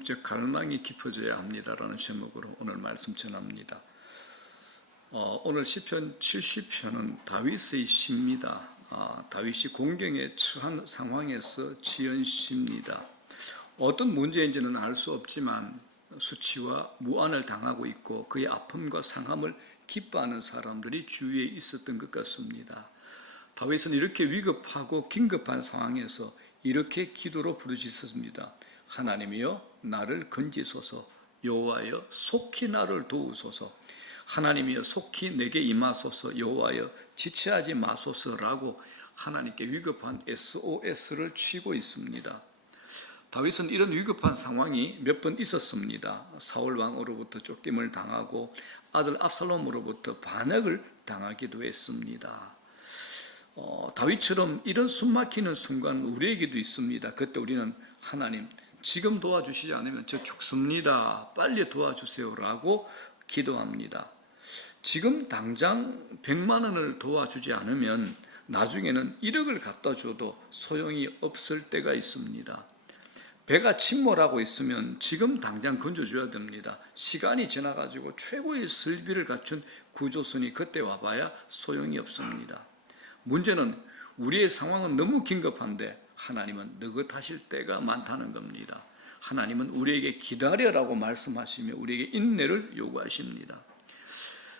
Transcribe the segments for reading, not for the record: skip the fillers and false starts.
영적 갈망이 깊어져야 합니다라는 제목으로 오늘 말씀 전합니다. 오늘 시편 70편은 다윗의 시입니다. 다윗이 공경에 처한 상황에서 지은 시입니다. 어떤 문제인지는 알 수 없지만 수치와 무안을 당하고 있고 그의 아픔과 상함을 기뻐하는 사람들이 주위에 있었던 것 같습니다. 다윗은 이렇게 위급하고 긴급한 상황에서 이렇게 기도로 부르짖었습니다. 하나님이여 나를 건지소서, 여호와여 속히 나를 도우소서, 하나님이여 속히 내게 임하소서, 여호와여 지체하지 마소서라고 하나님께 위급한 SOS를 치고 있습니다. 다윗은 이런 위급한 상황이 몇 번 있었습니다. 사울 왕으로부터 쫓김을 당하고 아들 압살롬으로부터 반역을 당하기도 했습니다. 다윗처럼 이런 숨막히는 순간 우리에게도 있습니다. 그때 우리는 하나님 지금 도와주시지 않으면 저 죽습니다. 빨리 도와주세요라고 기도합니다. 지금 당장 100만 원을 도와주지 않으면 나중에는 1억을 갖다 줘도 소용이 없을 때가 있습니다. 배가 침몰하고 있으면 지금 당장 건져줘야 됩니다. 시간이 지나가지고 최고의 설비를 갖춘 구조선이 그때 와봐야 소용이 없습니다. 문제는 우리의 상황은 너무 긴급한데 하나님은 느긋하실 때가 많다는 겁니다. 하나님은 우리에게 기다려라고 말씀하시며 우리에게 인내를 요구하십니다.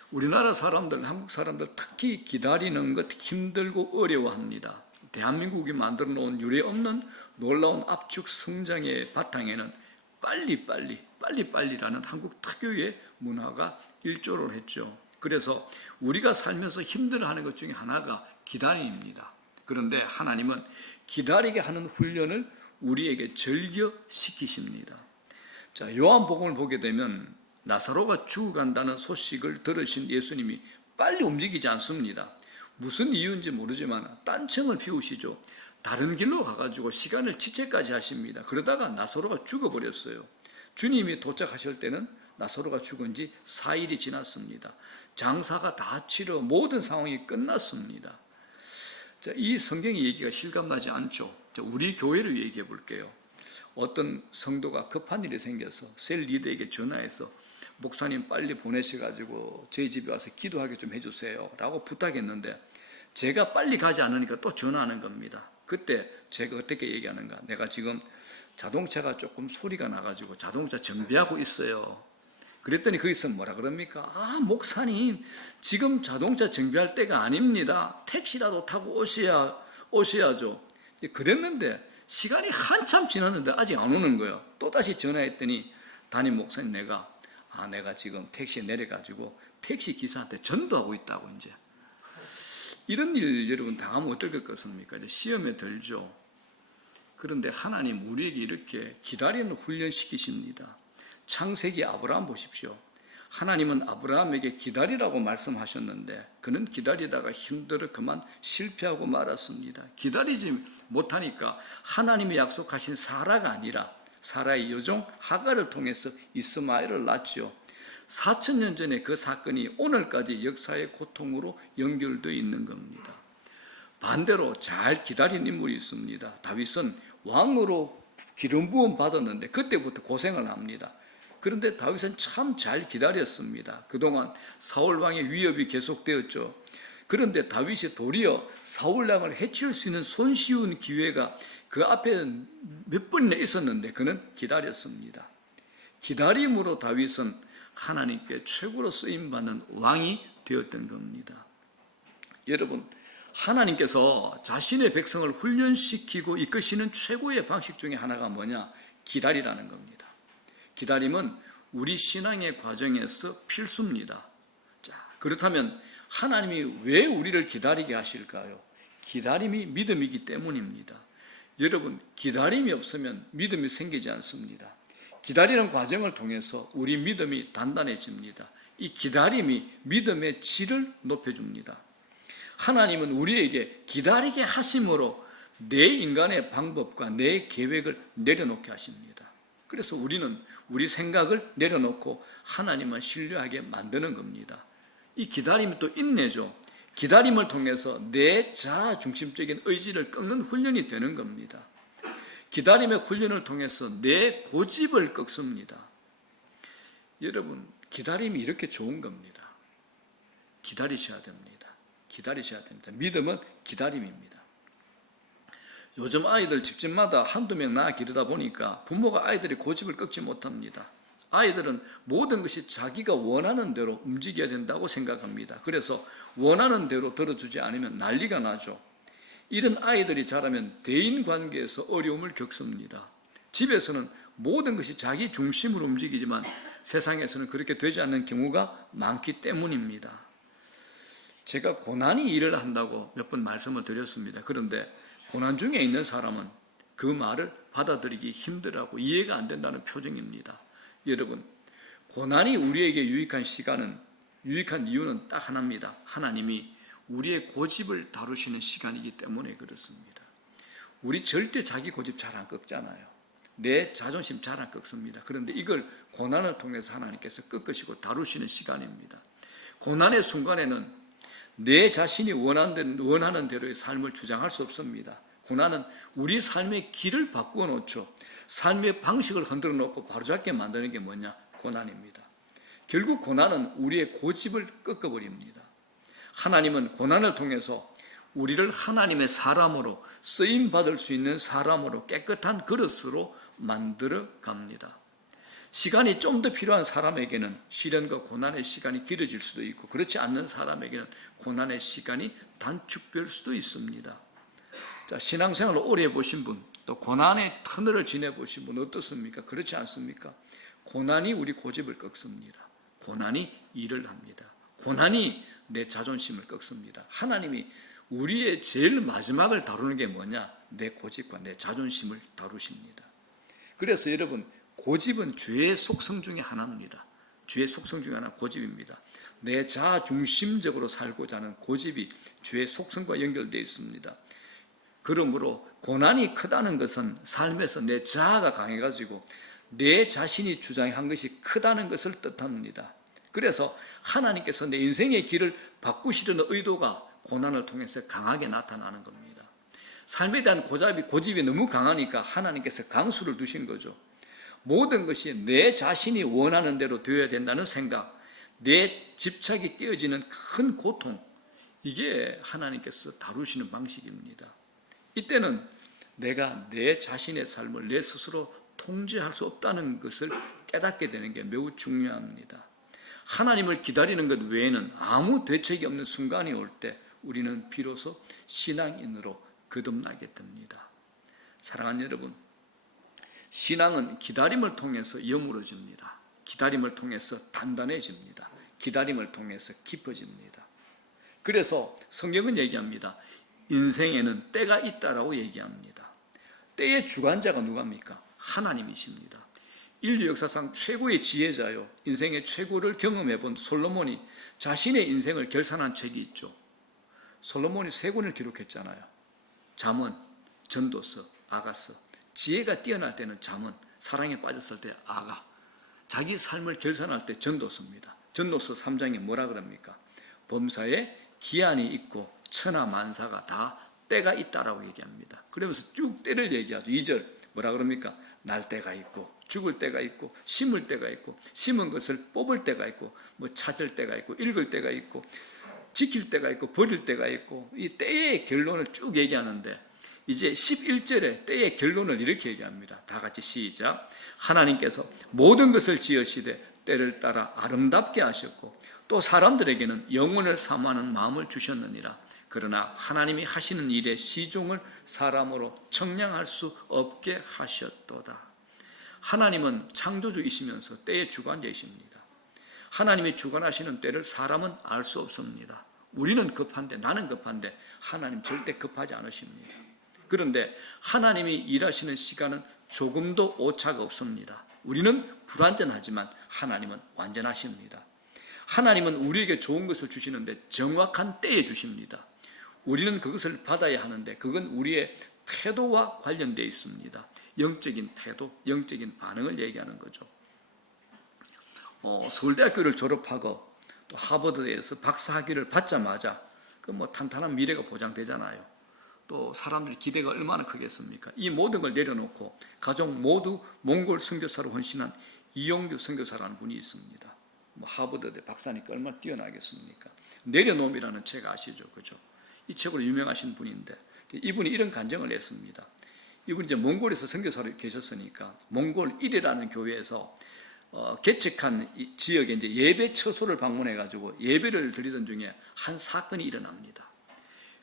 우리나라 사람들, 한국 사람들 특히 기다리는 것 힘들고 어려워합니다. 대한민국이 만들어 놓은 유례없는 놀라운 압축 성장의 바탕에는 빨리빨리라는 한국 특유의 문화가 일조를 했죠. 그래서 우리가 살면서 힘들어하는 것 중에 하나가 기다림입니다. 그런데 하나님은 기다리게 하는 훈련을 우리에게 즐겨시키십니다. 자, 요한복음을 보게 되면 나사로가 죽어간다는 소식을 들으신 예수님이 빨리 움직이지 않습니다. 무슨 이유인지 모르지만 딴청을 피우시죠. 다른 길로 가가지고 시간을 지체까지 하십니다. 그러다가 나사로가 죽어버렸어요. 주님이 도착하실 때는 나사로가 죽은 지 4일이 지났습니다. 장사가 다 치러 모든 상황이 끝났습니다. 자, 이 성경의 얘기가 실감나지 않죠. 자, 우리 교회를 얘기해 볼게요. 어떤 성도가 급한 일이 생겨서 셀 리더에게 전화해서 목사님 빨리 보내셔가지고 저희 집에 와서 기도하게 좀 해주세요 라고 부탁했는데 제가 빨리 가지 않으니까 또 전화하는 겁니다. 그때 제가 어떻게 얘기하는가? 내가 지금 자동차가 조금 소리가 나가지고 자동차 정비하고 있어요. 그랬더니 거기서 뭐라 그럽니까? 목사님 지금 자동차 정비할 때가 아닙니다. 택시라도 타고 오셔야죠. 그랬는데 시간이 한참 지났는데 아직 안 오는 거예요. 또다시 전화했더니 담임 목사님 내가 지금 택시에 내려가지고 택시 기사한테 전도하고 있다고. 이제 이런 일 여러분 당하면 어떨 것 같습니까? 이제 시험에 들죠. 그런데 하나님 우리에게 이렇게 기다리는 훈련시키십니다. 창세기 아브라함 보십시오. 하나님은 아브라함에게 기다리라고 말씀하셨는데 그는 기다리다가 힘들어 그만 실패하고 말았습니다. 기다리지 못하니까 하나님이 약속하신 사라가 아니라 사라의 여종 하갈을 통해서 이스마엘을 낳죠. 4,000년 전에 그 사건이 오늘까지 역사의 고통으로 연결되어 있는 겁니다. 반대로 잘 기다린 인물이 있습니다. 다윗은 왕으로 기름 부음 받았는데 그때부터 고생을 합니다. 그런데 다윗은 참 잘 기다렸습니다. 그동안 사울 왕의 위협이 계속되었죠. 그런데 다윗이 도리어 사울 왕을 해칠 수 있는 손쉬운 기회가 그 앞에 몇 번이나 있었는데 그는 기다렸습니다. 기다림으로 다윗은 하나님께 최고로 쓰임받는 왕이 되었던 겁니다. 여러분, 하나님께서 자신의 백성을 훈련시키고 이끄시는 최고의 방식 중에 하나가 뭐냐? 기다리라는 겁니다. 기다림은 우리 신앙의 과정에서 필수입니다. 자, 그렇다면 하나님이 왜 우리를 기다리게 하실까요? 기다림이 믿음이기 때문입니다. 여러분, 기다림이 없으면 믿음이 생기지 않습니다. 기다리는 과정을 통해서 우리 믿음이 단단해집니다. 이 기다림이 믿음의 질을 높여줍니다. 하나님은 우리에게 기다리게 하심으로 내 인간의 방법과 내 계획을 내려놓게 하십니다. 그래서 우리는 우리 생각을 내려놓고 하나님만 신뢰하게 만드는 겁니다. 이 기다림이 또 인내죠. 기다림을 통해서 내 자아 중심적인 의지를 꺾는 훈련이 되는 겁니다. 기다림의 훈련을 통해서 내 고집을 꺾습니다. 여러분, 기다림이 이렇게 좋은 겁니다. 기다리셔야 됩니다. 기다리셔야 됩니다. 믿음은 기다림입니다. 요즘 아이들 집집마다 한두 명 낳아 기르다 보니까 부모가 아이들의 고집을 꺾지 못합니다. 아이들은 모든 것이 자기가 원하는 대로 움직여야 된다고 생각합니다. 그래서 원하는 대로 들어주지 않으면 난리가 나죠. 이런 아이들이 자라면 대인관계에서 어려움을 겪습니다. 집에서는 모든 것이 자기 중심으로 움직이지만 세상에서는 그렇게 되지 않는 경우가 많기 때문입니다. 제가 고난이 일을 한다고 몇 번 말씀을 드렸습니다. 그런데 고난 중에 있는 사람은 그 말을 받아들이기 힘들어하고 이해가 안 된다는 표정입니다. 여러분, 고난이 우리에게 유익한 이유는 딱 하나입니다. 하나님이 우리의 고집을 다루시는 시간이기 때문에 그렇습니다. 우리 절대 자기 고집 잘 안 꺾잖아요. 내 자존심 잘 안 꺾습니다. 그런데 이걸 고난을 통해서 하나님께서 꺾으시고 다루시는 시간입니다. 고난의 순간에는 내 자신이 원하는 대로의 삶을 주장할 수 없습니다. 고난은 우리 삶의 길을 바꾸어 놓죠. 삶의 방식을 흔들어 놓고 바로잡게 만드는 게 뭐냐? 고난입니다. 결국 고난은 우리의 고집을 꺾어버립니다. 하나님은 고난을 통해서 우리를 하나님의 사람으로 쓰임받을 수 있는 사람으로 깨끗한 그릇으로 만들어 갑니다. 시간이 좀 더 필요한 사람에게는 시련과 고난의 시간이 길어질 수도 있고 그렇지 않는 사람에게는 고난의 시간이 단축될 수도 있습니다. 자, 신앙생활을 오래 해보신 분, 또 고난의 터널을 지내보신 분 어떻습니까? 그렇지 않습니까? 고난이 우리 고집을 꺾습니다. 고난이 일을 합니다. 고난이 내 자존심을 꺾습니다. 하나님이 우리의 제일 마지막을 다루는 게 뭐냐? 내 고집과 내 자존심을 다루십니다. 그래서 여러분, 고집은 죄의 속성 중에 하나입니다. 죄의 속성 중에 하나 고집입니다. 내 자아 중심적으로 살고자 하는 고집이 죄의 속성과 연결되어 있습니다. 그러므로 고난이 크다는 것은 삶에서 내 자아가 강해가지고 내 자신이 주장한 것이 크다는 것을 뜻합니다. 그래서 하나님께서 내 인생의 길을 바꾸시려는 의도가 고난을 통해서 강하게 나타나는 겁니다. 삶에 대한 고집이 너무 강하니까 하나님께서 강수를 두신 거죠. 모든 것이 내 자신이 원하는 대로 되어야 된다는 생각, 내 집착이 깨어지는 큰 고통, 이게 하나님께서 다루시는 방식입니다. 이때는 내가 내 자신의 삶을 내 스스로 통제할 수 없다는 것을 깨닫게 되는 게 매우 중요합니다. 하나님을 기다리는 것 외에는 아무 대책이 없는 순간이 올 때 우리는 비로소 신앙인으로 거듭나게 됩니다. 사랑하는 여러분, 신앙은 기다림을 통해서 여물어집니다. 기다림을 통해서 단단해집니다. 기다림을 통해서 깊어집니다. 그래서 성경은 얘기합니다. 인생에는 때가 있다라고 얘기합니다. 때의 주관자가 누굽니까? 하나님이십니다. 인류 역사상 최고의 지혜자요, 인생의 최고를 경험해본 솔로몬이 자신의 인생을 결산한 책이 있죠. 솔로몬이 3권을 기록했잖아요. 잠언, 전도서, 아가서. 지혜가 뛰어날 때는 잠언, 사랑에 빠졌을 때 아가, 자기 삶을 결산할 때 전도서입니다. 전도서 3장에 뭐라 그럽니까? 범사에 기한이 있고 천하 만사가 다 때가 있다라고 얘기합니다. 그러면서 쭉 때를 얘기하죠. 2절 뭐라 그럽니까? 날 때가 있고 죽을 때가 있고 심을 때가 있고 심은 것을 뽑을 때가 있고 뭐 찾을 때가 있고 읽을 때가 있고 지킬 때가 있고 버릴 때가 있고 이 때의 결론을 쭉 얘기하는데 이제 11절에 때의 결론을 이렇게 얘기합니다. 다 같이 시작. 하나님께서 모든 것을 지으시되 때를 따라 아름답게 하셨고 또 사람들에게는 영혼을 사모하는 마음을 주셨느니라. 그러나 하나님이 하시는 일의 시종을 사람으로 청량할 수 없게 하셨도다. 하나님은 창조주이시면서 때의 주관자이십니다. 하나님이 주관하시는 때를 사람은 알 수 없습니다. 우리는 급한데, 나는 급한데 하나님 절대 급하지 않으십니다. 그런데 하나님이 일하시는 시간은 조금도 오차가 없습니다. 우리는 불완전하지만 하나님은 완전하십니다. 하나님은 우리에게 좋은 것을 주시는데 정확한 때에 주십니다. 우리는 그것을 받아야 하는데 그건 우리의 태도와 관련되어 있습니다. 영적인 태도, 영적인 반응을 얘기하는 거죠. 서울대학교를 졸업하고 또 하버드에서 박사학위를 받자마자 그 탄탄한 미래가 보장되잖아요. 또 사람들의 기대가 얼마나 크겠습니까? 이 모든 걸 내려놓고 가족 모두 몽골 선교사로 헌신한 이용규 선교사라는 분이 있습니다. 하버드대 박사니까 얼마나 뛰어나겠습니까? 내려놓음이라는 책 아시죠? 그죠? 이 책으로 유명하신 분인데 이분이 이런 간증을 했습니다. 이분이 이제 몽골에서 선교사로 계셨으니까 몽골 1이라는 교회에서 개척한 지역에 이제 예배 처소를 방문해 가지고 예배를 드리던 중에 한 사건이 일어납니다.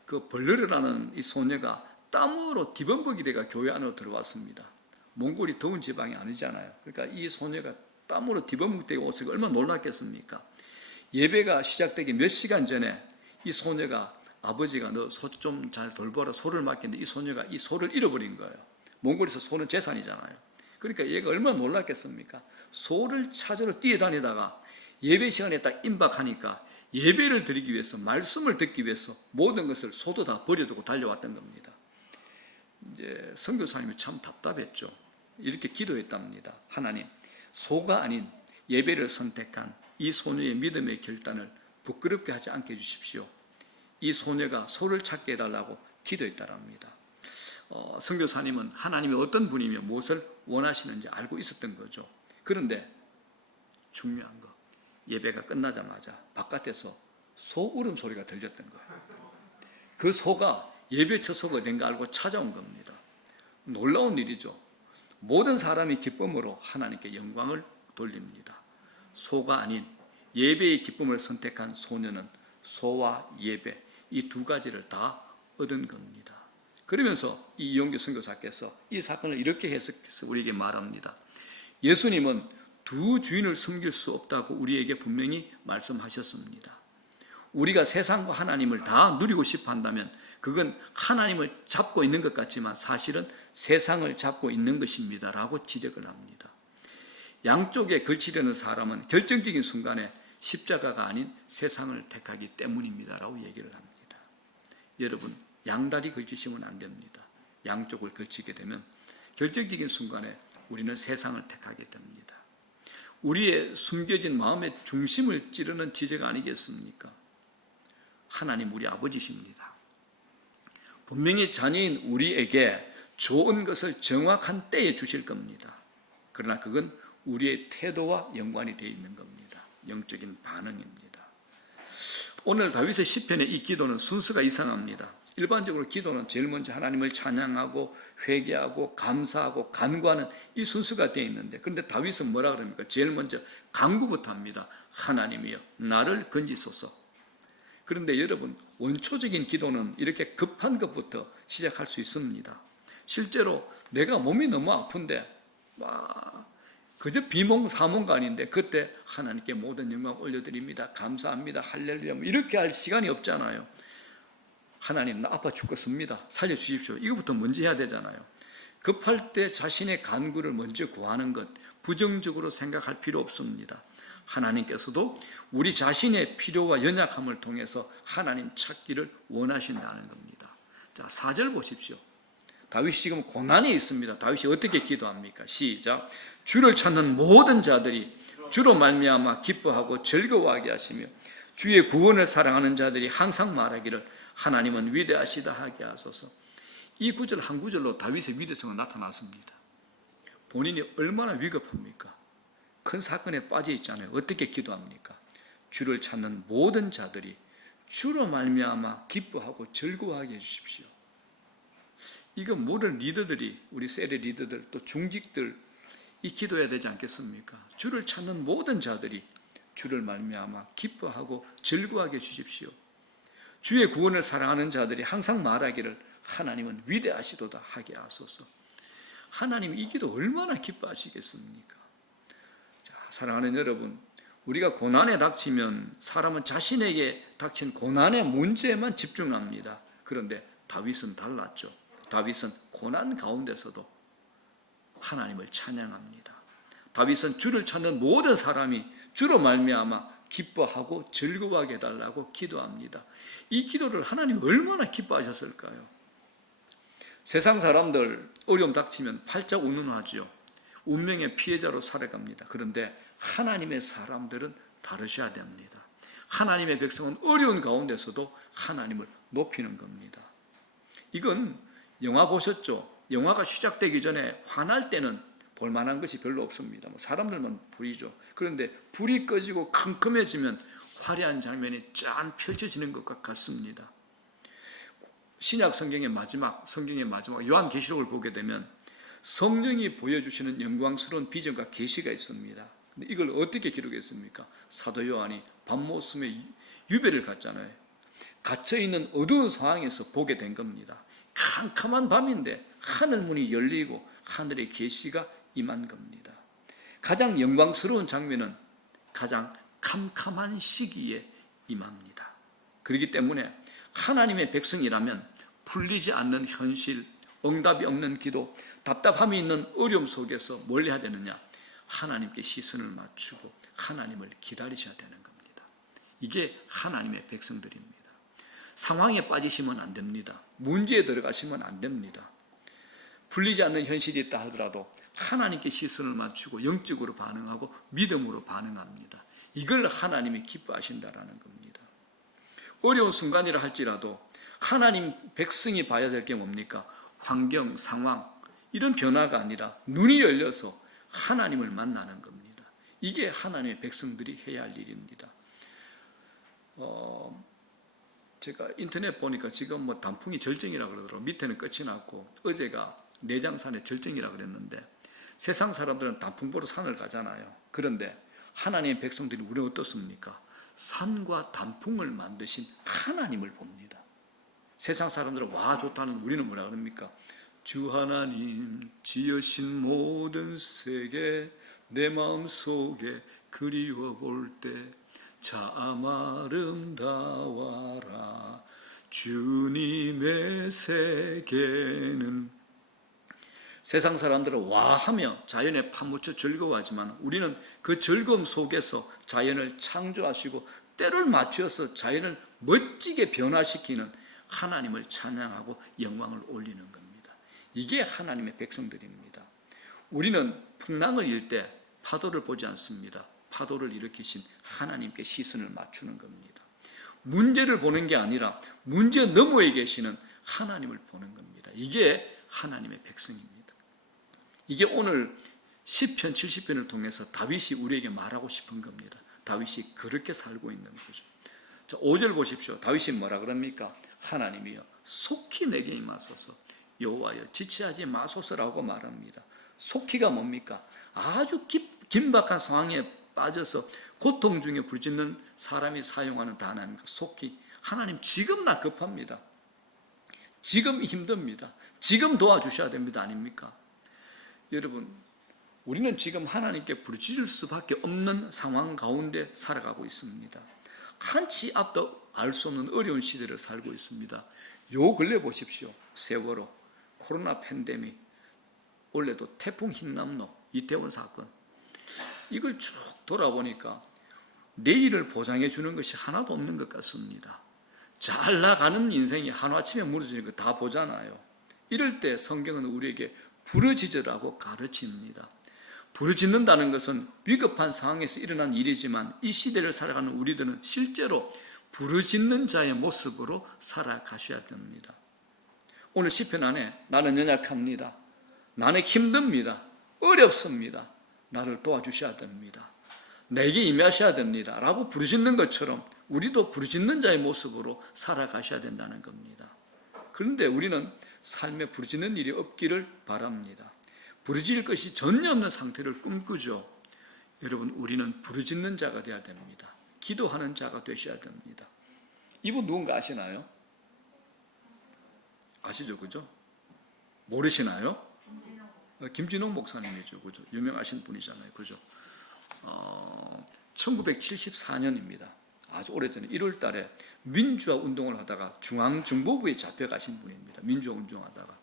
그 벌르르라는 이 소녀가 땀으로 뒤범벅이 돼가 교회 안으로 들어왔습니다. 몽골이 더운 지방이 아니잖아요. 그러니까 이 소녀가 땀으로 뒤범벅되고 오니까 얼마나 놀랐겠습니까? 예배가 시작되기 몇 시간 전에 이 소녀가 아버지가 너 소 좀 잘 돌보라 소를 맡겼는데 이 소녀가 이 소를 잃어버린 거예요. 몽골에서 소는 재산이잖아요. 그러니까 얘가 얼마나 놀랐겠습니까? 소를 찾으러 뛰어다니다가 예배 시간에 딱 임박하니까 예배를 드리기 위해서 말씀을 듣기 위해서 모든 것을 소도 다 버려두고 달려왔던 겁니다. 이제 선교사님이 참 답답했죠. 이렇게 기도했답니다. 하나님, 소가 아닌 예배를 선택한 이 소녀의 믿음의 결단을 부끄럽게 하지 않게 해주십시오. 이 소녀가 소를 찾게 해달라고 기도했다랍니다. 선교사님은 하나님이 어떤 분이며 무엇을 원하시는지 알고 있었던 거죠. 그런데 중요한 거, 예배가 끝나자마자 바깥에서 소 울음소리가 들렸던 거예요. 그 소가 예배 처소가 된 거 알고 찾아온 겁니다. 놀라운 일이죠. 모든 사람이 기쁨으로 하나님께 영광을 돌립니다. 소가 아닌 예배의 기쁨을 선택한 소녀는 소와 예배 이 두 가지를 다 얻은 겁니다. 그러면서 이 이용규 선교사께서 이 사건을 이렇게 해석해서 우리에게 말합니다. 예수님은 두 주인을 섬길 수 없다고 우리에게 분명히 말씀하셨습니다. 우리가 세상과 하나님을 다 누리고 싶어 한다면 그건 하나님을 잡고 있는 것 같지만 사실은 세상을 잡고 있는 것입니다 라고 지적을 합니다. 양쪽에 걸치려는 사람은 결정적인 순간에 십자가가 아닌 세상을 택하기 때문입니다 라고 얘기를 합니다. 여러분, 양다리 걸치시면 안 됩니다. 양쪽을 걸치게 되면 결정적인 순간에 우리는 세상을 택하게 됩니다. 우리의 숨겨진 마음의 중심을 찌르는 지적 아니겠습니까? 하나님 우리 아버지십니다. 분명히 자녀인 우리에게 좋은 것을 정확한 때에 주실 겁니다. 그러나 그건 우리의 태도와 연관이 되어 있는 겁니다. 영적인 반응입니다. 오늘 다윗의 시편의 이 기도는 순서가 이상합니다. 일반적으로 기도는 제일 먼저 하나님을 찬양하고 회개하고 감사하고 간구하는 이 순서가 되어 있는데 그런데 다윗은 뭐라 그럽니까? 제일 먼저 간구부터 합니다. 하나님이여 나를 건지소서. 그런데 여러분 원초적인 기도는 이렇게 급한 것부터 시작할 수 있습니다. 실제로 내가 몸이 너무 아픈데 그저 비몽사몽가 아닌데 그때 하나님께 모든 영광 올려드립니다. 감사합니다. 할렐루야 이렇게 할 시간이 없잖아요. 하나님 나 아파 죽겠습니다. 살려주십시오. 이거부터 먼저 해야 되잖아요. 급할 때 자신의 간구를 먼저 구하는 것 부정적으로 생각할 필요 없습니다. 하나님께서도 우리 자신의 필요와 연약함을 통해서 하나님 찾기를 원하신다는 겁니다. 자, 4절 보십시오. 다윗이 지금 고난에 있습니다. 다윗이 어떻게 기도합니까? 시작. 주를 찾는 모든 자들이 주로 말미암아 기뻐하고 즐거워하게 하시며 주의 구원을 사랑하는 자들이 항상 말하기를 하나님은 위대하시다 하게 하소서. 이 구절 한 구절로 다윗의 위대성은 나타났습니다. 본인이 얼마나 위급합니까? 큰 사건에 빠져 있잖아요. 어떻게 기도합니까? 주를 찾는 모든 자들이 주로 말미암아 기뻐하고 즐거워하게 해주십시오. 이거 모든 리더들이 우리 세례 리더들 또 중직들 이 기도해야 되지 않겠습니까? 주를 찾는 모든 자들이 주를 말미암아 기뻐하고 즐거워하게 해주십시오. 주의 구원을 사랑하는 자들이 항상 말하기를 하나님은 위대하시도다 하게 하소서. 하나님 이 기도 얼마나 기뻐하시겠습니까? 자, 사랑하는 여러분, 우리가 고난에 닥치면 사람은 자신에게 닥친 고난의 문제에만 집중합니다. 그런데 다윗은 달랐죠. 다윗은 고난 가운데서도 하나님을 찬양합니다. 다윗은 주를 찾는 모든 사람이 주로 말미암아 기뻐하고 즐거워하게 해달라고 기도합니다. 이 기도를 하나님 얼마나 기뻐하셨을까요? 세상 사람들 어려움 닥치면 팔짝 운운하죠. 운명의 피해자로 살아갑니다. 그런데 하나님의 사람들은 다르셔야 됩니다. 하나님의 백성은 어려운 가운데서도 하나님을 높이는 겁니다. 이건 영화 보셨죠? 영화가 시작되기 전에 화날 때는 볼만한 것이 별로 없습니다. 사람들만 보이죠. 그런데 불이 꺼지고 컴컴해지면 화려한 장면이 짠 펼쳐지는 것과 같습니다. 신약 성경의 마지막 요한계시록을 보게 되면 성령이 보여주시는 영광스러운 비전과 계시가 있습니다. 근데 이걸 어떻게 기록했습니까? 사도 요한이 밤모섬에 유배를 갔잖아요. 갇혀있는 어두운 상황에서 보게 된 겁니다. 캄캄한 밤인데 하늘문이 열리고 하늘의 계시가 임한 겁니다. 가장 영광스러운 장면은 가장 캄캄한 시기에 임합니다. 그렇기 때문에 하나님의 백성이라면 풀리지 않는 현실, 응답이 없는 기도, 답답함이 있는 어려움 속에서 뭘 해야 되느냐? 하나님께 시선을 맞추고 하나님을 기다리셔야 되는 겁니다. 이게 하나님의 백성들입니다. 상황에 빠지시면 안 됩니다. 문제에 들어가시면 안 됩니다. 풀리지 않는 현실이 있다 하더라도 하나님께 시선을 맞추고 영적으로 반응하고 믿음으로 반응합니다. 이걸 하나님이 기뻐하신다라는 겁니다. 어려운 순간이라 할지라도 하나님 백성이 봐야 될 게 뭡니까? 환경, 상황 이런 변화가 아니라 눈이 열려서 하나님을 만나는 겁니다. 이게 하나님의 백성들이 해야 할 일입니다. 제가 인터넷 보니까 지금 단풍이 절정이라고 그러더라고요. 밑에는 끝이 났고 어제가 내장산의 절정이라고 그랬는데 세상 사람들은 단풍 보러 산을 가잖아요. 그런데 하나님의 백성들이 우리는 어떻습니까? 산과 단풍을 만드신 하나님을 봅니다. 세상 사람들은 와 좋다는 우리는 뭐라 그럽니까? 주 하나님 지으신 모든 세계 내 마음속에 그리워 볼 때 참 아름다워라 주님의 세계는. 세상 사람들은 와하며 자연에 파묻혀 즐거워하지만 우리는 그 즐거움 속에서 자연을 창조하시고 때를 맞추어서 자연을 멋지게 변화시키는 하나님을 찬양하고 영광을 올리는 겁니다. 이게 하나님의 백성들입니다. 우리는 풍랑을 일 때 파도를 보지 않습니다. 파도를 일으키신 하나님께 시선을 맞추는 겁니다. 문제를 보는 게 아니라 문제 너머에 계시는 하나님을 보는 겁니다. 이게 하나님의 백성입니다. 이게 오늘 시편 70편을 통해서 다윗이 우리에게 말하고 싶은 겁니다. 다윗이 그렇게 살고 있는 거죠. 자, 5절 보십시오. 다윗이 뭐라 그럽니까? 하나님이여 속히 내게 임하소서 여호와여 지체하지 마소서라고 말합니다. 속히가 뭡니까? 아주 긴박한 상황에 빠져서 고통 중에 부르짖는 사람이 사용하는 단어입니다. 속히. 하나님 지금 나 급합니다. 지금 힘듭니다. 지금 도와주셔야 됩니다. 아닙니까? 여러분, 우리는 지금 하나님께 부르짖을 수밖에 없는 상황 가운데 살아가고 있습니다. 한치 앞도 알 수 없는 어려운 시대를 살고 있습니다. 요 근래 보십시오. 세월호, 코로나 팬데믹, 원래도 태풍 흰남노, 이태원 사건. 이걸 쭉 돌아보니까 내일을 보장해 주는 것이 하나도 없는 것 같습니다. 잘 나가는 인생이 하루아침에 무너지는 거 다 보잖아요. 이럴 때 성경은 우리에게 부르짖으라고 가르칩니다. 부르짖는다는 것은 위급한 상황에서 일어난 일이지만 이 시대를 살아가는 우리들은 실제로 부르짖는 자의 모습으로 살아가셔야 됩니다. 오늘 시편 안에 나는 연약합니다. 나는 힘듭니다. 어렵습니다. 나를 도와주셔야 됩니다. 내게 임하셔야 됩니다. 라고 부르짖는 것처럼 우리도 부르짖는 자의 모습으로 살아가셔야 된다는 겁니다. 그런데 우리는 삶에 부르짖는 일이 없기를 바랍니다. 부르짖을 것이 전혀 없는 상태를 꿈꾸죠. 여러분, 우리는 부르짖는 자가 되어야 됩니다. 기도하는 자가 되셔야 됩니다. 이분 누군가 아시나요? 아시죠? 그죠? 모르시나요? 김진홍 목사님이죠. 그죠? 유명하신 분이잖아요. 그죠? 1974년입니다. 아주 오래전에 1월 달에 민주화 운동을 하다가 중앙정보부에 잡혀가신 분입니다. 민주화 운동하다가.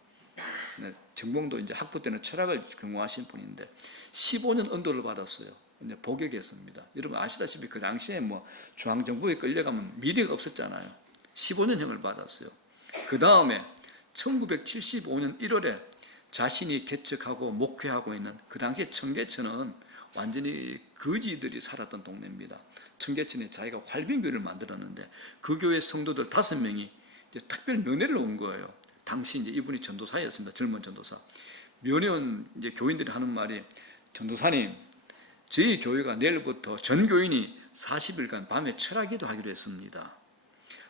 네, 정봉도 이제 학부 때는 철학을 전공하신 분인데 15년 언도를 받았어요. 이제 복역했습니다. 여러분 아시다시피 그 당시에 중앙정부에 끌려가면 미래가 없었잖아요. 15년형을 받았어요. 그 다음에 1975년 1월에 자신이 개척하고 목회하고 있는 그 당시 청계천은 완전히 거지들이 살았던 동네입니다. 청계천에 자기가 활빈교회를 만들었는데 그 교회 성도들 5명이 특별 면회를 온 거예요. 당시 이제 이분이 전도사였습니다. 젊은 전도사. 면회온 이제 교인들이 하는 말이, 전도사님, 저희 교회가 내일부터 전 교인이 40일간 밤에 철학기도 하기로 했습니다.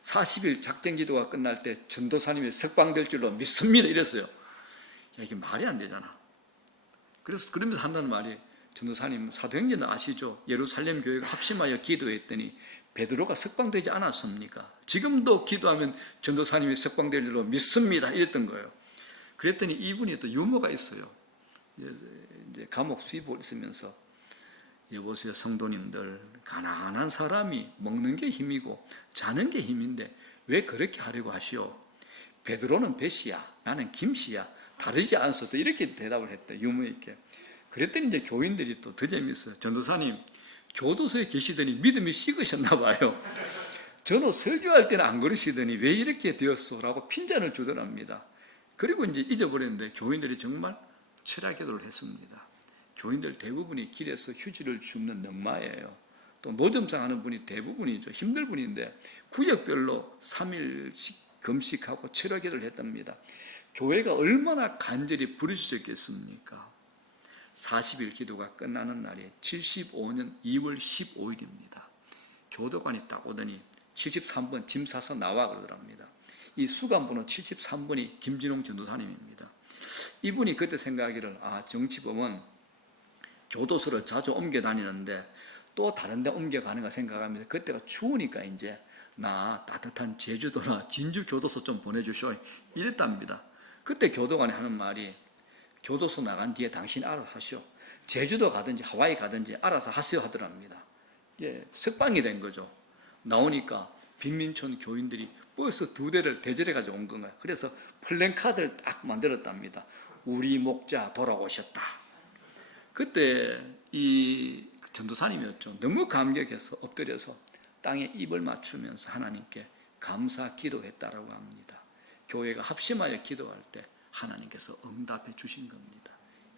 40일 작전기도가 끝날 때 전도사님이 석방될 줄로 믿습니다. 이랬어요. 야, 이게 말이 안 되잖아. 그래서 그러면서 한다는 말이, 전도사님 사도행전을 아시죠? 예루살렘 교회가 합심하여 기도했더니 베드로가 석방되지 않았습니까? 지금도 기도하면 전도사님이 석방될 줄로 믿습니다. 이랬던 거예요. 그랬더니 이분이 또 유머가 있어요. 이제 감옥 수입을 있으면서, 여보세요 성도님들, 가난한 사람이 먹는 게 힘이고 자는 게 힘인데 왜 그렇게 하려고 하시오? 베드로는 뱃이야, 나는 김씨야, 다르지 않소. 또 이렇게 대답을 했다, 유머 있게. 그랬더니 이제 교인들이 또 더 재밌어요. 전도사님, 교도소에 계시더니 믿음이 식으셨나 봐요. 저는 설교할 때는 안 그러시더니 왜 이렇게 되었소? 라고 핀잔을 주더랍니다. 그리고 이제 잊어버렸는데 교인들이 정말 철야 기도를 했습니다. 교인들 대부분이 길에서 휴지를 줍는 능마예요. 또 노점상 하는 분이 대부분이죠. 힘들 분인데 구역별로 3일씩 금식하고 철야 기도를 했답니다. 교회가 얼마나 간절히 부르짖었겠습니까? 40일 기도가 끝나는 날이 75년 2월 15일입니다. 교도관이 딱 오더니 73번 짐 싸서 나와 그러더랍니다. 이 수감번호 73번이 김진홍 전도사님입니다. 이분이 그때 생각하기를, 정치범은 교도소를 자주 옮겨 다니는데 또 다른 데 옮겨가는가 생각하면서, 그때가 추우니까 이제 나 따뜻한 제주도나 진주 교도소 좀 보내주시오 이랬답니다. 그때 교도관이 하는 말이, 교도소 나간 뒤에 당신 알아서 하시오. 제주도 가든지 하와이 가든지 알아서 하세요 하더랍니다. 석방이 된 거죠. 나오니까 빈민촌 교인들이 버스 2대를 대절해 가지고 온 건가요. 그래서 플랜카드를 딱 만들었답니다. 우리 목자 돌아오셨다. 그때 이 전도사님이었죠. 너무 감격해서 엎드려서 땅에 입을 맞추면서 하나님께 감사 기도했다라고 합니다. 교회가 합심하여 기도할 때 하나님께서 응답해 주신 겁니다.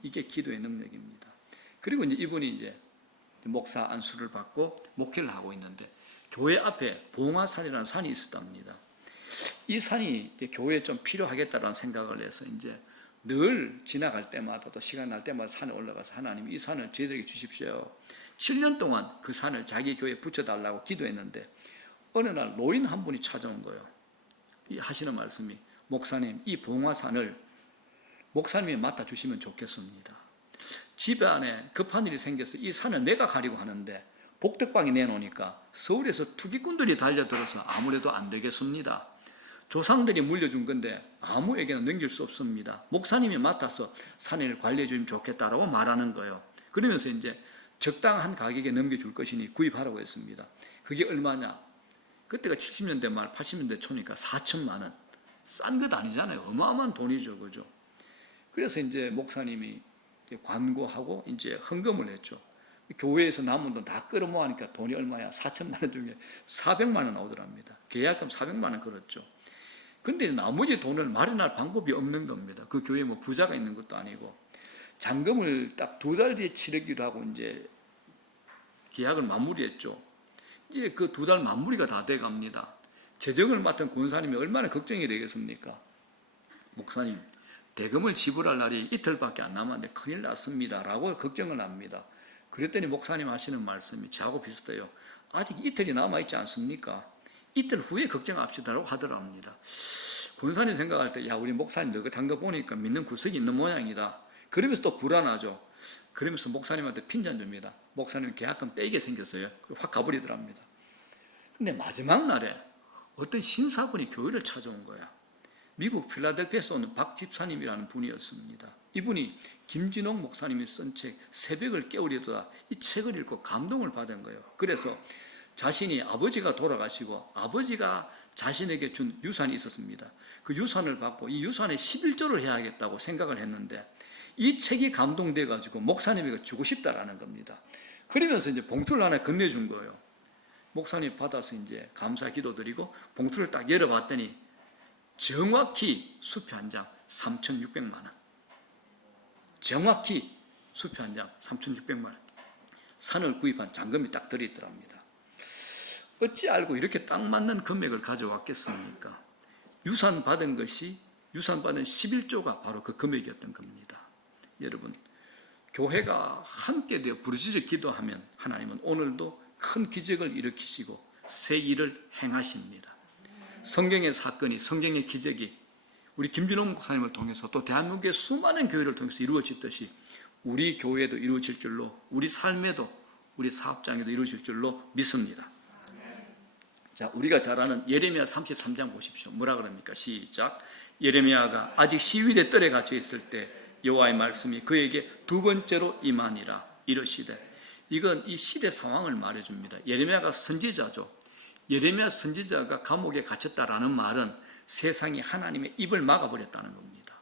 이게 기도의 능력입니다. 그리고 이제 이분이 이제 목사 안수를 받고 목회를 하고 있는데, 교회 앞에 봉화산이라는 산이 있었답니다. 이 산이 이제 교회에 좀 필요하겠다라는 생각을 해서 이제 늘 지나갈 때마다 또 시간 날 때마다 산에 올라가서, 하나님 이 산을 저희들에게 주십시오. 7년 동안 그 산을 자기 교회에 붙여달라고 기도했는데, 어느 날 노인 한 분이 찾아온 거예요. 이 하시는 말씀이, 목사님 이 봉화산을 목사님이 맡아주시면 좋겠습니다. 집 안에 급한 일이 생겨서 이 산을 내가 가려고 하는데 복덕방에 내놓으니까 서울에서 투기꾼들이 달려들어서 아무래도 안 되겠습니다. 조상들이 물려준 건데 아무에게나 넘길 수 없습니다. 목사님이 맡아서 산을 관리해 주면 좋겠다라고 말하는 거예요. 그러면서 이제 적당한 가격에 넘겨줄 것이니 구입하라고 했습니다. 그게 얼마냐? 그때가 70년대 말 80년대 초니까 4천만 원. 싼 것 아니잖아요. 어마어마한 돈이죠. 그죠? 그래서 이제 목사님이 관고하고 이제 헌금을 했죠. 교회에서 남은 돈 다 끌어모으니까 돈이 얼마야? 4천만 원 중에 400만 원 나오더랍니다. 계약금 400만 원 걸었죠. 근데 나머지 돈을 마련할 방법이 없는 겁니다. 그 교회에 뭐 부자가 있는 것도 아니고, 잔금을 딱 2달 뒤에 치르기로 하고 이제 계약을 마무리했죠. 이제 그 2달 마무리가 다 돼 갑니다. 재정을 맡은 권사님이 얼마나 걱정이 되겠습니까? 목사님, 대금을 지불할 날이 이틀밖에 안 남았는데 큰일 났습니다 라고 걱정을 합니다. 그랬더니 목사님 하시는 말씀이 저하고 비슷해요. 아직 이틀이 남아있지 않습니까? 이틀 후에 걱정합시다라고 하더랍니다. 권사님 생각할 때, 우리 목사님 너긋한 거 보니까 믿는 구석이 있는 모양이다. 그러면서 또 불안하죠. 그러면서 목사님한테 핀잔 줍니다. 목사님 계약금 떼게 생겼어요. 확 가버리더랍니다. 근데 마지막 날에 어떤 신사분이 교회를 찾아온 거야. 미국 필라델피아에서 온 박 집사님이라는 분이었습니다. 이분이 김진홍 목사님이 쓴 책 새벽을 깨우리도다, 이 책을 읽고 감동을 받은 거예요. 그래서 자신이 아버지가 돌아가시고 아버지가 자신에게 준 유산이 있었습니다. 그 유산을 받고 이 유산에 11조를 해야겠다고 생각을 했는데, 이 책이 감동돼 가지고 목사님에게 주고 싶다라는 겁니다. 그러면서 이제 봉투를 하나 건네준 거예요. 목사님 받아서 이제 감사 기도드리고 봉투를 딱 열어봤더니 정확히 수표 한 장 3,600만 원. 정확히 수표 한 장 3,600만 원. 산을 구입한 잔금이 딱 들어있더랍니다. 어찌 알고 이렇게 딱 맞는 금액을 가져왔겠습니까? 유산 받은 것이 유산받은 11조가 바로 그 금액이었던 겁니다. 여러분, 교회가 함께 되어 부르짖어 기도하면 하나님은 오늘도 큰 기적을 일으키시고 새 일을 행하십니다. 성경의 사건이, 성경의 기적이 우리 김준호 목사님을 통해서 또 대한민국의 수많은 교회를 통해서 이루어졌듯이 우리 교회도 이루어질 줄로, 우리 삶에도, 우리 사업장에도 이루어질 줄로 믿습니다. 자, 우리가 잘 아는 예레미야 33장 보십시오. 뭐라 그럽니까? 시작. 예레미야가 아직 시위대 뜰에 갇혀 있을 때 여호와의 말씀이 그에게 두 번째로 임하니라 이르시되. 이건 이 시대 상황을 말해줍니다. 예레미야가 선지자죠. 예레미야 선지자가 감옥에 갇혔다라는 말은 세상이 하나님의 입을 막아버렸다는 겁니다.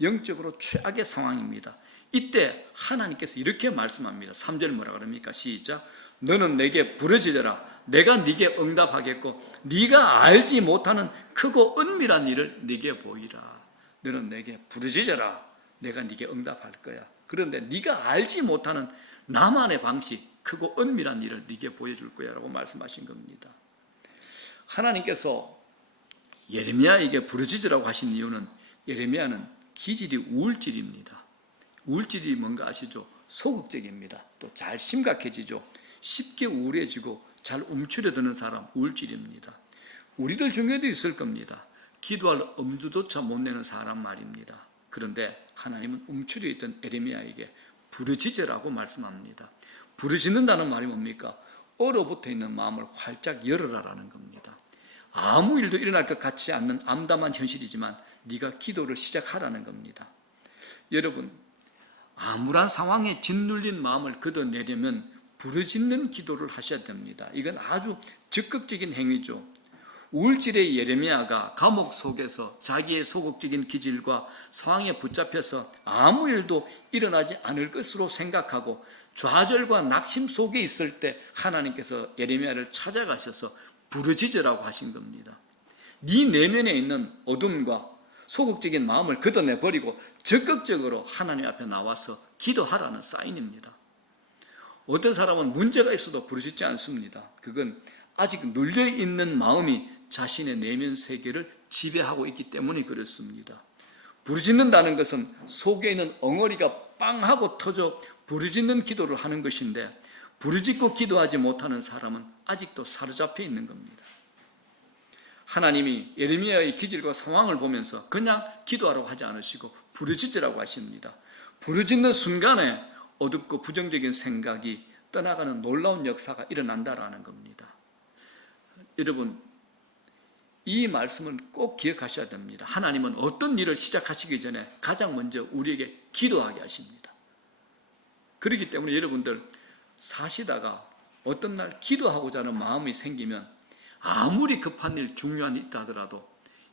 영적으로 최악의 상황입니다. 이때 하나님께서 이렇게 말씀합니다. 3절 뭐라 그럽니까? 시작. 너는 내게 부르짖어라. 내가 네게 응답하겠고 네가 알지 못하는 크고 은밀한 일을 네게 보이라. 너는 내게 부르짖어라. 내가 네게 응답할 거야. 그런데 네가 알지 못하는 나만의 방식, 크고 은밀한 일을 네게 보여줄 거야 라고 말씀하신 겁니다. 하나님께서 예레미야에게 부르짖으라고 하신 이유는 예레미야는 기질이 우울질입니다. 우울질이 뭔가 아시죠? 소극적입니다. 또 잘 심각해지죠. 쉽게 우울해지고 잘 움츠려드는 사람, 우울질입니다. 우리들 중에도 있을 겁니다. 기도할 엄두조차 못 내는 사람 말입니다. 그런데 하나님은 움츠려 있던 예레미야에게 부르짖으라고 말씀합니다. 부르짖는다는 말이 뭡니까? 얼어붙어 있는 마음을 활짝 열어라라는 겁니다. 아무 일도 일어날 것 같지 않는 암담한 현실이지만 네가 기도를 시작하라는 겁니다. 여러분, 암울한 상황에 짓눌린 마음을 걷어내려면 부르짖는 기도를 하셔야 됩니다. 이건 아주 적극적인 행위죠. 우울질의 예레미야가 감옥 속에서 자기의 소극적인 기질과 상황에 붙잡혀서 아무 일도 일어나지 않을 것으로 생각하고 좌절과 낙심 속에 있을 때 하나님께서 예레미야를 찾아가셔서 부르짖으라고 하신 겁니다. 네 내면에 있는 어둠과 소극적인 마음을 걷어내버리고 적극적으로 하나님 앞에 나와서 기도하라는 사인입니다. 어떤 사람은 문제가 있어도 부르짖지 않습니다. 그건 아직 눌려있는 마음이 자신의 내면 세계를 지배하고 있기 때문에 그렇습니다. 부르짖는다는 것은 속에 있는 엉어리가 빵 하고 터져 부르짖는 기도를 하는 것인데 부르짖고 기도하지 못하는 사람은 아직도 사로잡혀 있는 겁니다. 하나님이 예레미야의 기질과 상황을 보면서 그냥 기도하라고 하지 않으시고 부르짖으라고 하십니다. 부르짖는 순간에 어둡고 부정적인 생각이 떠나가는 놀라운 역사가 일어난다라는 겁니다. 여러분, 이 말씀은 꼭 기억하셔야 됩니다. 하나님은 어떤 일을 시작하시기 전에 가장 먼저 우리에게 기도하게 하십니다. 그렇기 때문에 여러분들 사시다가 어떤 날 기도하고자 하는 마음이 생기면 아무리 급한 일, 중요한 일이 있다 하더라도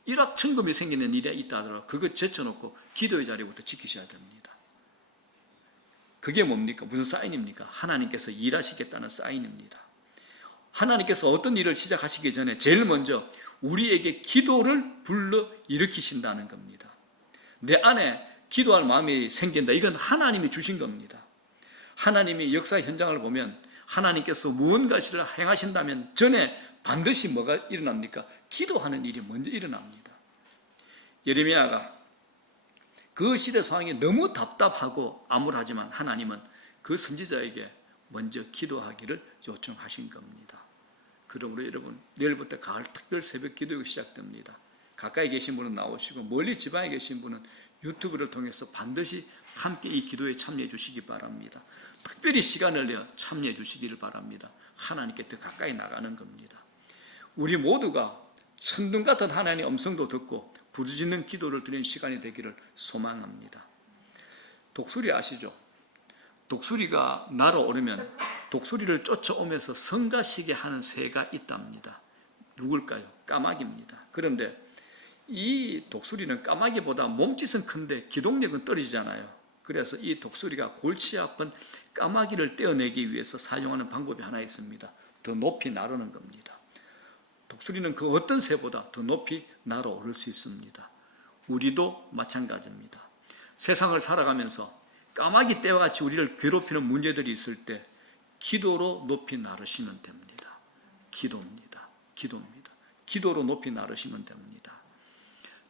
일확천금이 생기는 일이 있다 하더라도 그거 제쳐놓고 기도의 자리부터 지키셔야 됩니다. 그게 뭡니까? 무슨 사인입니까? 하나님께서 일하시겠다는 사인입니다. 하나님께서 어떤 일을 시작하시기 전에 제일 먼저 우리에게 기도를 불러 일으키신다는 겁니다. 내 안에 기도할 마음이 생긴다. 이건 하나님이 주신 겁니다. 하나님이 역사 현장을 보면 하나님께서 무언가를 행하신다면 전에 반드시 뭐가 일어납니까? 기도하는 일이 먼저 일어납니다. 예레미야가 그 시대 상황이 너무 답답하고 암울하지만 하나님은 그 선지자에게 먼저 기도하기를 요청하신 겁니다. 그러므로 여러분, 내일부터 가을 특별 새벽 기도가 시작됩니다. 가까이 계신 분은 나오시고 멀리 지방에 계신 분은 유튜브를 통해서 반드시 함께 이 기도에 참여해 주시기 바랍니다. 특별히 시간을 내어 참여해 주시기를 바랍니다. 하나님께 더 가까이 나가는 겁니다. 우리 모두가 천둥 같은 하나님의 음성도 듣고 부르짖는 기도를 드리는 시간이 되기를 소망합니다. 독수리 아시죠? 독수리가 날아오르면 독수리를 쫓아오면서 성가시게 하는 새가 있답니다. 누굴까요? 까마귀입니다. 그런데 이 독수리는 까마귀보다 몸짓은 큰데 기동력은 떨어지잖아요. 그래서 이 독수리가 골치 아픈 까마귀를 떼어내기 위해서 사용하는 방법이 하나 있습니다. 더 높이 나르는 겁니다. 독수리는 그 어떤 새보다 더 높이 날아오를 수 있습니다. 우리도 마찬가지입니다. 세상을 살아가면서 까마귀 떼와 같이 우리를 괴롭히는 문제들이 있을 때 기도로 높이 나르시면 됩니다. 기도입니다. 기도입니다. 기도로 높이 나르시면 됩니다.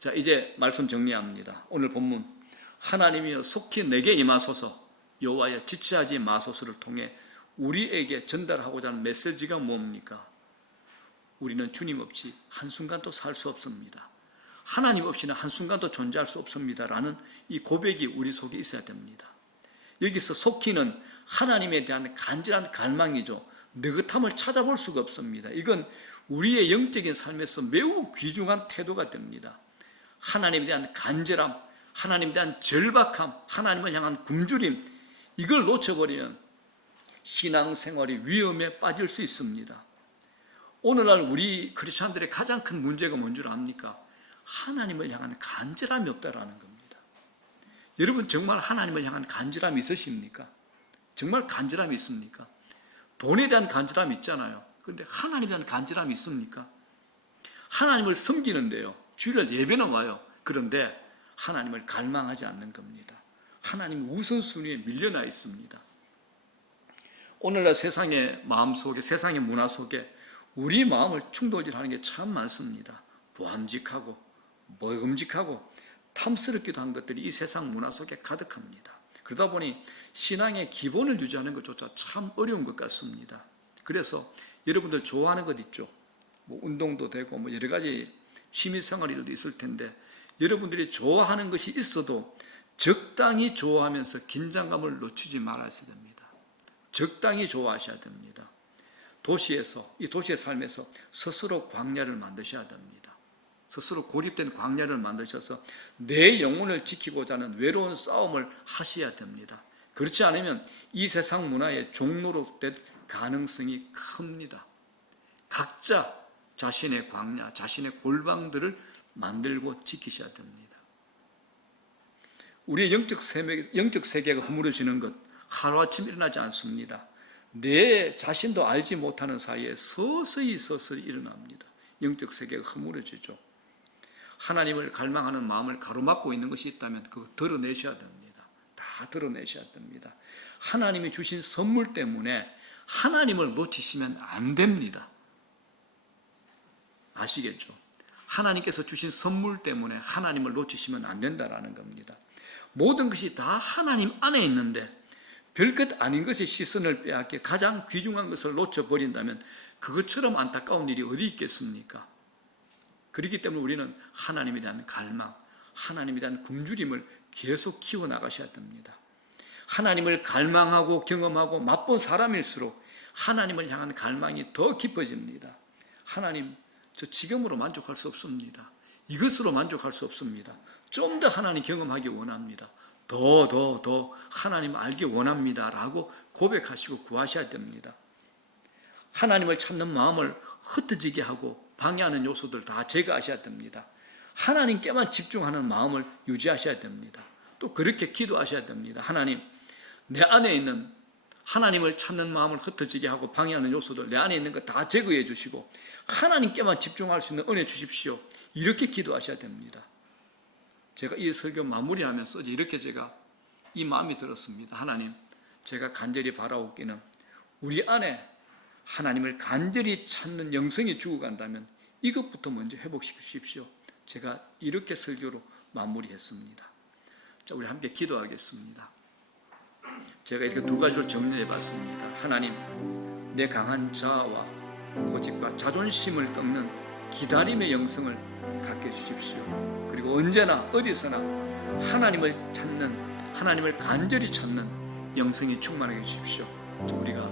자, 이제 말씀 정리합니다. 오늘 본문 하나님이여 속히 내게 임하소서 여호와여 지체하지 마소서를 통해 우리에게 전달하고자 하는 메시지가 뭡니까? 우리는 주님 없이 한순간도 살 수 없습니다. 하나님 없이는 한순간도 존재할 수 없습니다 라는 이 고백이 우리 속에 있어야 됩니다. 여기서 속히는 하나님에 대한 간절한 갈망이죠. 느긋함을 찾아볼 수가 없습니다. 이건 우리의 영적인 삶에서 매우 귀중한 태도가 됩니다. 하나님에 대한 간절함, 하나님에 대한 절박함, 하나님을 향한 굶주림, 이걸 놓쳐버리면 신앙생활이 위험에 빠질 수 있습니다. 오늘날 우리 크리스찬들의 가장 큰 문제가 뭔 줄 압니까? 하나님을 향한 간절함이 없다라는 겁니다. 여러분 정말 하나님을 향한 간절함이 있으십니까? 정말 간절함이 있습니까? 돈에 대한 간절함이 있잖아요. 그런데 하나님에 대한 간절함이 있습니까? 하나님을 섬기는데요, 주일날 예배는 와요. 그런데 하나님을 갈망하지 않는 겁니다. 하나님 우선순위에 밀려나 있습니다. 오늘날 세상의 마음 속에, 세상의 문화 속에 우리 마음을 충돌질하는 게 참 많습니다. 보암직하고 먹음직하고 탐스럽기도 한 것들이 이 세상 문화 속에 가득합니다. 그러다 보니 신앙의 기본을 유지하는 것조차 참 어려운 것 같습니다. 그래서 여러분들 좋아하는 것 있죠. 뭐 운동도 되고 뭐 여러 가지 취미생활도 있을 텐데 여러분들이 좋아하는 것이 있어도 적당히 좋아하면서 긴장감을 놓치지 말아야 됩니다. 적당히 좋아하셔야 됩니다. 이 도시의 삶에서 스스로 광야를 만드셔야 됩니다. 스스로 고립된 광야를 만드셔서 내 영혼을 지키고자 하는 외로운 싸움을 하셔야 됩니다. 그렇지 않으면 이 세상 문화의 종로로 될 가능성이 큽니다. 각자 자신의 광야, 자신의 골방들을 만들고 지키셔야 됩니다. 우리의 영적 세계가 허물어지는 것 하루아침 일어나지 않습니다. 내 자신도 알지 못하는 사이에 서서히 일어납니다. 영적 세계가 허물어지죠. 하나님을 갈망하는 마음을 가로막고 있는 것이 있다면 그거 드러내셔야 됩니다. 다 드러내셔야 됩니다. 하나님이 주신 선물 때문에 하나님을 놓치시면 안 됩니다. 아시겠죠? 하나님께서 주신 선물 때문에 하나님을 놓치시면 안 된다라는 겁니다. 모든 것이 다 하나님 안에 있는데 별것 아닌 것에 시선을 빼앗겨 가장 귀중한 것을 놓쳐버린다면 그것처럼 안타까운 일이 어디 있겠습니까? 그렇기 때문에 우리는 하나님에 대한 갈망, 하나님에 대한 굶주림을 계속 키워나가셔야 됩니다. 하나님을 갈망하고 경험하고 맛본 사람일수록 하나님을 향한 갈망이 더 깊어집니다. 하나님, 저 지금으로 만족할 수 없습니다. 이것으로 만족할 수 없습니다. 좀 더 하나님 경험하기 원합니다. 더 하나님 알기 원합니다 라고 고백하시고 구하셔야 됩니다. 하나님을 찾는 마음을 흩어지게 하고 방해하는 요소들 다 제거하셔야 됩니다. 하나님께만 집중하는 마음을 유지하셔야 됩니다. 또 그렇게 기도하셔야 됩니다. 하나님, 내 안에 있는 하나님을 찾는 마음을 흩어지게 하고 방해하는 요소들 내 안에 있는 거 다 제거해 주시고 하나님께만 집중할 수 있는 은혜 주십시오. 이렇게 기도하셔야 됩니다. 제가 이 설교 마무리하면서 이렇게 제가 이 마음이 들었습니다. 하나님, 제가 간절히 바라옵기는 우리 안에 하나님을 간절히 찾는 영성이 죽어간다면 이것부터 먼저 회복시켜 주십시오. 제가 이렇게 설교로 마무리했습니다. 자, 우리 함께 기도하겠습니다. 제가 이렇게 두 가지로 정리해 봤습니다. 하나님, 내 강한 자아와 고집과 자존심을 꺾는 기다림의 영성을 갖게 해주십시오. 그리고 언제나 어디서나 하나님을 찾는, 하나님을 간절히 찾는 영성이 충만하게 해주십시오. 우리가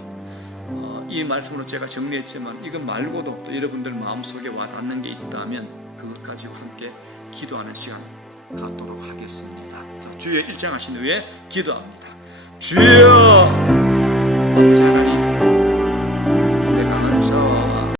이 말씀으로 제가 정리했지만 이것 말고도 또 여러분들 마음속에 와닿는 게 있다면 그것 가지고 함께 기도하는 시간 갖도록 하겠습니다. 자, 주여 일장하신 후에 기도합니다. 주여, 아버지 하나님,